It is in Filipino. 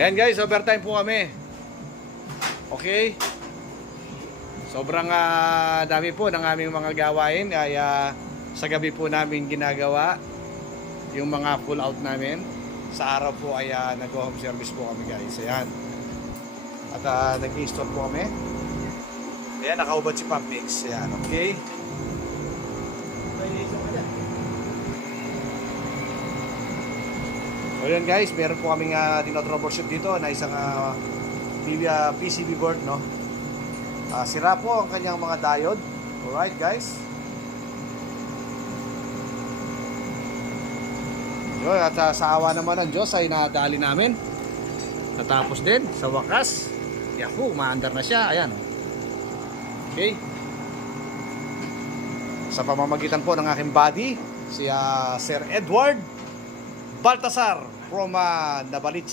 Ayan guys, overtime po kami. Okay. Sobrang dami po ng aming mga gawain. Kaya sa gabi po namin ginagawa yung mga pull out namin. Sa araw po ay nag-home service po kami guys. Ayan. At nag-install po kami. Ayan, nakaubad si Pop Mix. Ayan, okay. So ayan guys, meron po kaming tinotroubleshoot dito na isang PCB board, no? Sira po ang kanyang mga diode. Alright guys. So, at sa awa naman ng Diyos ay nadali namin. Natapos din sa wakas. Yahoo, maandar na siya. Ayan. Okay. Sa pamamagitan po ng aking buddy, si Sir Edward Baltasar from Navaliches.